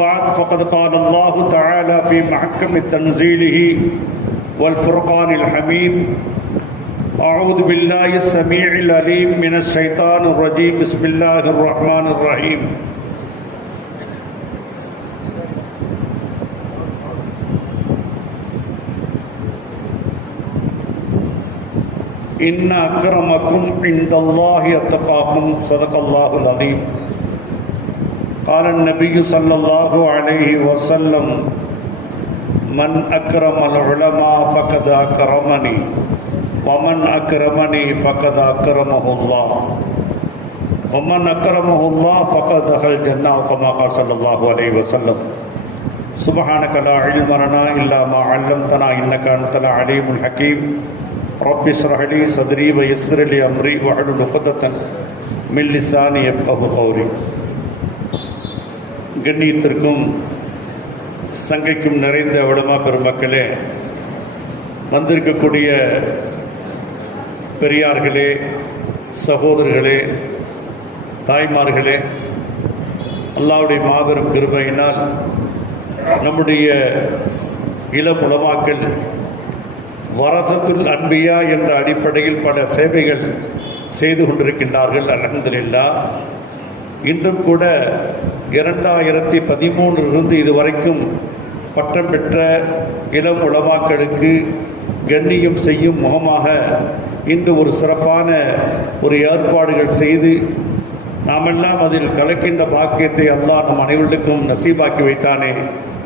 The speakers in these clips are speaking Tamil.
بعد فقد قال الله تعالى في محكم تنزيله والفرقان الحميد أعوذ بالله السميع العليم من الشيطان الرجيم. بسم الله الرحمن الرحيم. إن أكرمكم عند الله أتقاكم. صدق الله العظيم. قال النبي صلى الله عليه وسلم من أكرم العلماء فقد أكرمني ومن أكرمني فقد أكرمه الله ومن أكرمه الله فقد دخل الجنة كما قال صلى الله عليه وسلم. سبحانك لا علم لنا إلا ما علمتنا إنك أنت العليم الحكيم. رب اشرح لي صدري ويسر لي أمري واحلل عقدة من لساني يفقهوا قولي. கண்ணியத்திற்கும் சங்கைக்கும் நிறைந்த விடமா பெருமக்களே வந்திருக்கக்கூடிய பெரியார்களே சகோதரர்களே தாய்மார்களே அல்லாவுடைய மாபெரும் கிருபையினால் நம்முடைய இளம் உலமாக்கள் வரதத்துல் அன்பியா என்ற அடிப்படையில் பல சேவைகள் செய்து கொண்டிருக்கின்றார்கள் அலமதுல்லா இன்றும் கூட இரண்டாயிரத்தி பதிமூன்றிலிருந்து இதுவரைக்கும் பட்டம் பெற்ற இளம் உளமாக்களுக்கு கண்ணியம் செய்யும் முகமாக இன்று ஒரு சிறப்பான ஒரு ஏற்பாடுகள் செய்து நாமெல்லாம் அதில் கலக்கின்ற பாக்கியத்தை அல்லாஹ் நம் அனைவருக்கும் நசீபாக்கி வைத்தானே.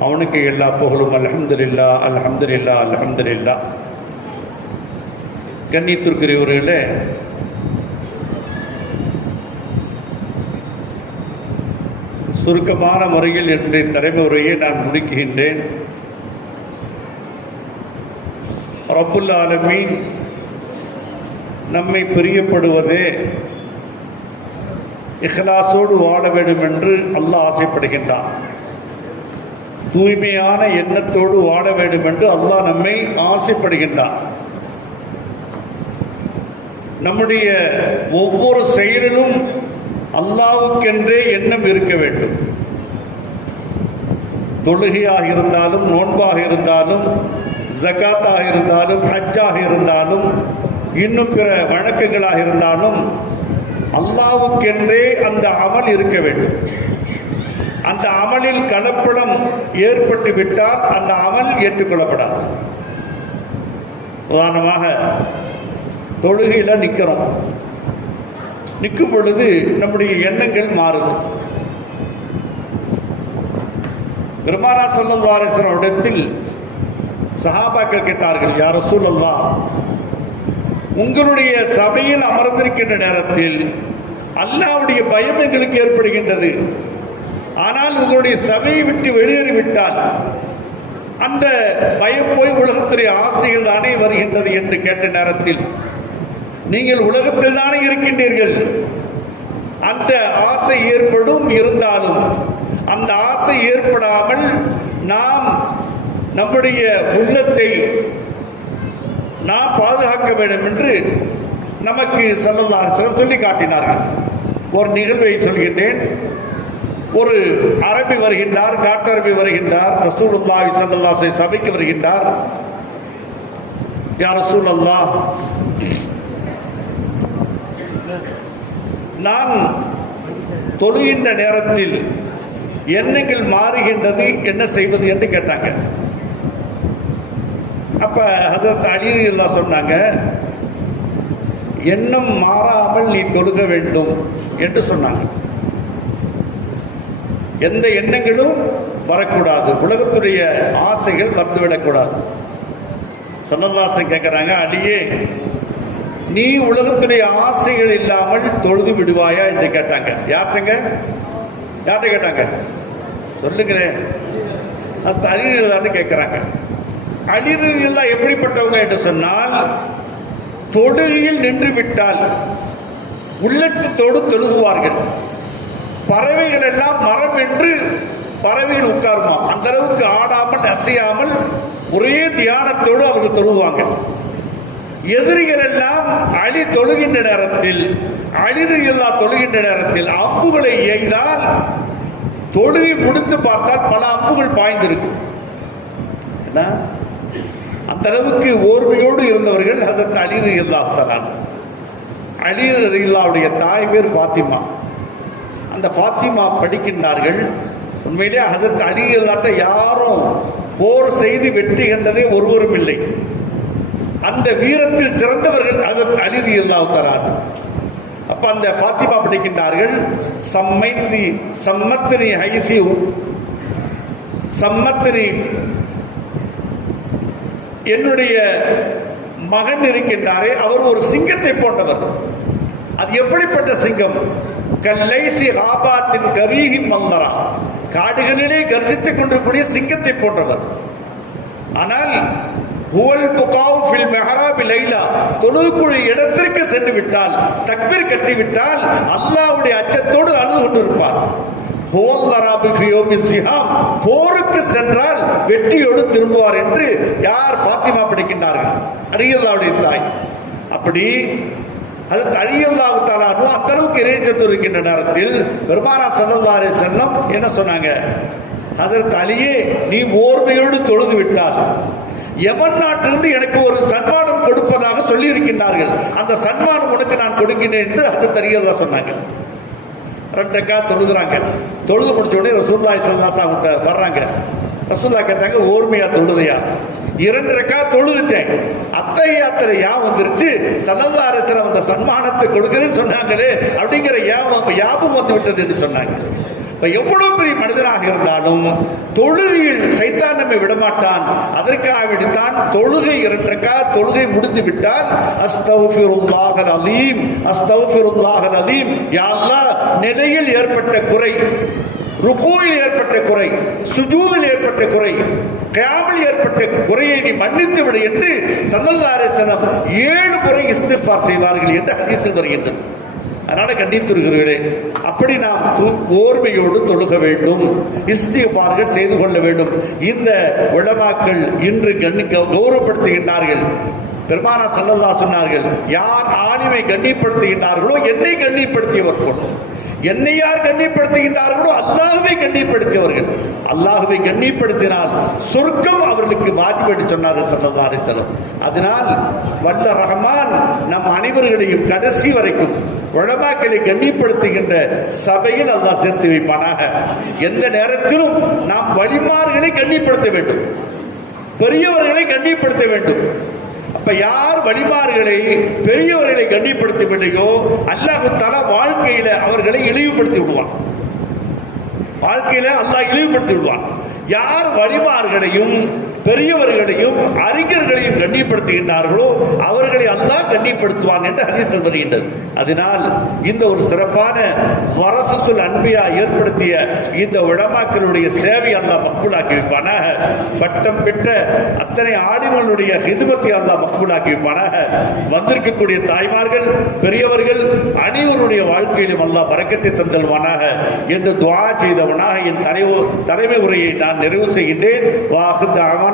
அவனுக்கு எல்லா புகழும். அலமதுல்லா அலமதுல்லா அலமதுல்லா கண்ணியத்திற்குரியவர்களே சுருக்கமான முறையில் என்னுடைய தலைமுறையை நான் முடிக்கின்றேன். ரப்புல் ஆலமீன் நம்மை பிரியப்படுவதே இஹ்லாசோடு வாழ வேண்டும் என்று அல்லாஹ் ஆசைப்படுகின்றான். தூய்மையான எண்ணத்தோடு வாழ வேண்டும் என்று அல்லாஹ் நம்மை ஆசைப்படுகின்றான். நம்முடைய ஒவ்வொரு செயலிலும் அல்லாவுக்கென்றே எண்ணம் இருக்க வேண்டும். தொழுகையாக இருந்தாலும் நோன்பாக இருந்தாலும் ஜக்காத்தாக இருந்தாலும் ஹஜ்ஜாக இருந்தாலும் இன்னும் பிற வழக்கங்களாக இருந்தாலும் அல்லாவுக்கென்றே அந்த அமல் இருக்க வேண்டும். அந்த அமலில் கலப்படம் ஏற்பட்டு விட்டால் அந்த அமல் ஏற்றுக்கொள்ளப்படாது. உதாரணமாக தொழுகையில் நிற்கிறோம் நிற்கும் பொழுது நம்முடைய எண்ணங்கள் மாறுது. பெருமானா சல்லல்லாரேஸ்வரம் இடத்தில் சஹாபாக்கள் கேட்டார்கள் யார் சூழல்லா உங்களுடைய சபையில் அமர்ந்திருக்கின்ற நேரத்தில் அல்லாவுடைய பயம் எங்களுக்கு ஏற்படுகின்றது. ஆனால் உங்களுடைய சபையை விட்டு வெளியேறிவிட்டால் அந்த பயம் போய் உலகத்துடைய ஆசைகள் தானே வருகின்றது என்று கேட்ட நேரத்தில் நீங்கள் உலகத்தில் தானே இருக்கின்றீர்கள். அந்த ஆசை ஏற்படும் இருந்தாலும் அந்த ஆசை ஏற்படாமல் நாம் நம்முடைய உள்ளத்தை நாம் பாதுகாக்க வேண்டும் என்று நமக்கு செல்லல்லாசனம் சொல்லி காட்டினார்கள். ஒரு நிகழ்வை சொல்கின்றேன். ஒரு அரபி வருகின்றார் காட்டரபி வருகின்றார் ரசூலுல்லாஹி சல்லல்லாஹு சபைக்கு வருகின்றார். யார் ரசூலல்லாஹ் நான் தொழுகின்ற நேரத்தில் எண்ணங்கள் மாறுகின்றது என்ன செய்வது என்று கேட்டாங்க. அப்ப அதற்கு அடியெல்லாம் சொன்னாங்க எண்ணம் மாறாமல் நீ தொழுக வேண்டும் என்று சொன்னாங்க. எந்த எண்ணங்களும் வரக்கூடாது. உலகத்துடைய ஆசைகள் வந்துவிடக்கூடாது சன்னதாசன் கேட்குறாங்க அடியே நீ உலகத்துடைய ஆசைகள் இல்லாமல் தொழுது விடுவாயா என்று கேட்டாங்க. யார்கிட்டங்க யார்கிட்ட கேட்டாங்க? சொல்லுங்களேன். அது கேட்கிறாங்க கேட்குறாங்க அழிவுகள்லாம் எப்படிப்பட்டவங்க என்று சொன்னால் தொழுகையில் நின்று விட்டால் உள்ளத்தோடு தொழுகுவார்கள். பறவைகள் எல்லாம் மரம் என்று பறவைகள் உட்காருமா? அந்த அளவுக்கு ஆடாமல் அசையாமல் ஒரே தியானத்தோடு அவர்கள் தொழுவாங்க. எதிரிகள் எல்லாம் அழி தொழுகின்ற நேரத்தில் அழிது இல்லா தொழுகின்ற நேரத்தில் அம்புகளை எய்தால் தொழுகை முடித்து பார்த்தால் பல அம்புகள் பாய்ந்திருக்கும் என்ன அந்த அளவுக்கு ஓர்மையோடு இருந்தவர்கள் அதற்கு அலி இல்லாத்தான் அலி இல்லாவுடைய தாய் பேர் ஃபாத்திமா. அந்த ஃபாத்திமா படிக்கின்றார்கள். உண்மையிலே அதற்கு அழிவு இல்லாட்ட யாரும் போர் செய்து வெற்றி கண்டதே ஒருவரும் இல்லை. அந்த வீரத்தில் சிறந்தவர்கள் அதற்கு அலி இல்லாவுத்தரான் அப்ப அந்த ஃபாத்திமா படிக்கின்றார்கள் சம்மைத்தி சம்மத்தினி ஹைசி சம்மத்தினி என்னுடைய மகன் இருக்கின்றாரே அவர் ஒரு சிங்கத்தை போன்றவர். அது எப்படிப்பட்ட சிங்கம்? கல்லைசி ஆபாத்தின் கரீகி மந்தரா. காடுகளிலே கர்ஜித்துக் கொண்டிருக்கூடிய சிங்கத்தை போன்றவர். ஆனால் ஹுவல் புகாவ் ஃபில் மெஹராபி லைலா தொழுகுக்குழி இடத்திற்கு சென்று விட்டால் தக்பீர் கட்டிவிட்டால் அல்லாவுடைய அச்சத்தோடு அழுது கொண்டிருப்பார். போருக்கு சென்றால் வெற்றியோடு திரும்புவார் என்று யார் ஃபாத்திமா படிக்கின்றார்கள்? அரியல்லாவுடைய தாய். அப்படி அது தழியல்லாஹு தாலானோ அத்தளவுக்கு இறைச்சத்து இருக்கின்ற நேரத்தில் பெருமானா சல்லல்லாஹு செல்லம் என்ன சொன்னாங்க? அதற்கு அழியே நீ ஓர்மையோடு தொழுது விட்டால் எமன் நாட்டிலிருந்து எனக்கு ஒரு சன்மானம் கொடுப்பதாக சொல்லி இருக்கின்றார்கள் அந்த சன்மானம் உனக்கு நான் கொடுக்கிறேன் என்று அது தெரியதா சொன்னாங்க. ரெண்டக்கா தொழுதுறாங்க. தொழுது முடிச்ச உடனே ரசூல்லா சல்லாசா அவங்க வர்றாங்க. ரசூல்லா கேட்டாங்க ஓர்மையா தொழுதையா? இரண்டு ரெக்கா தொழுதுட்டேன். அத்தை யாத்திரை யா வந்துருச்சு. சல்லல்லா அரசர் அந்த சன்மானத்தை கொடுக்குறேன்னு சொன்னாங்களே அப்படிங்கிற யாபம் யாபம் வந்து விட்டது என்று சொன்னாங்க. எவ்வளவு பெரிய மனிதனாக இருந்தாலும் தொழுகையில் சைத்தான் நம்மை விடமாட்டான். அதற்காக வேண்டித்தான் தொழுகை இரண்டக்கா தொழுகை முடிந்து விட்டால் அஸ்தௌஃபிருல்லாஹ் அலீம் அஸ்தௌஃபிருல்லாஹ் அலீம். யா நிலையில் ஏற்பட்ட குறை ருகூவில் ஏற்பட்ட குறை சுஜூவில் ஏற்பட்ட குறை கியாமில் ஏற்பட்ட குறையை நீ மன்னித்து விடு என்று சல்லல்லாஹு ஏழு முறை இஸ்திஃபார் செய்வார்கள் என்று ஹதீஸில் வருகின்றது. அதனால கண்டித்திருக்கிறீர்களே அப்படி நாம் ஓர்மையோடு தொழுக வேண்டும் இஸ்திகார்கள் செய்து கொள்ள வேண்டும். இந்த உலமாக்கள் இன்று கண்ணி கௌரவப்படுத்துகின்றார்கள். பெருமானா சல்லல்லா சொன்னார்கள் யார் ஆணிமை கண்ணிப்படுத்துகின்றார்களோ என்னை கண்ணிப்படுத்தியவர் போடும் என்னை யார் கண்ணிப்படுத்துகின்றார்களோ அல்லாஹுவை கண்ணிப்படுத்தியவர்கள். அல்லாஹுவை கண்ணிப்படுத்தினால் சொர்க்கம் அவர்களுக்கு வாஜிப் என்று சொன்னார்கள் சல்லல்லாஹு செல்லம் அதனால் வல்ல ரஹமான் நம் அனைவர்களையும் கடைசி வரைக்கும் உலமாக்களை கண்ணிப்படுத்துகின்ற சபையில் அல்லாஹ் சேர்த்து வைப்பானாக. எந்த நேரத்திலும் நாம் வழிமார்களை கண்ணிப்படுத்த வேண்டும். பெரியவர்களை கண்ணியப்படுத்த வேண்டும். அப்ப யார் வழிமார்களை பெரியவர்களை கண்ணிப்படுத்தவில்லையோ அல்லாஹு தலா வாழ்க்கையில அவர்களை இழிவுபடுத்தி விடுவான். வாழ்க்கையில அல்லாஹ் இழிவுபடுத்தி விடுவான். யார் வழிமார்களையும் பெரியவர்களையும் அறிஞர்களையும் கண்ணியப்படுத்துகின்றார்களோ அவர்களை அல்லாஹ் கண்ணியப்படுத்துவான் என்று ஹதீஸ் வருகின்றது. அதனால் இந்த ஒரு சிறப்பான வரசுல் அன்பியா ஏற்படுத்திய இந்த உடமாக்களுடைய சேவை அல்லாஹ் மக்பூலாக்கி வைப்பானாக. பட்டம் பெற்ற அத்தனை ஆடிமனுடைய ஹிதுமத்தை அல்லாஹ் மக்பூலாக்கி வைப்பானாக. வந்திருக்கக்கூடிய தாய்மார்கள் பெரியவர்கள் அனைவருடைய வாழ்க்கையிலும் அல்லாஹ் பறக்கத்தை தந்தல்வானாக என்று துவா செய்தவனாக என் தலைவர் தலைமை உரையை நான் நிறைவு செய்கின்றேன். வாஹித் அமனா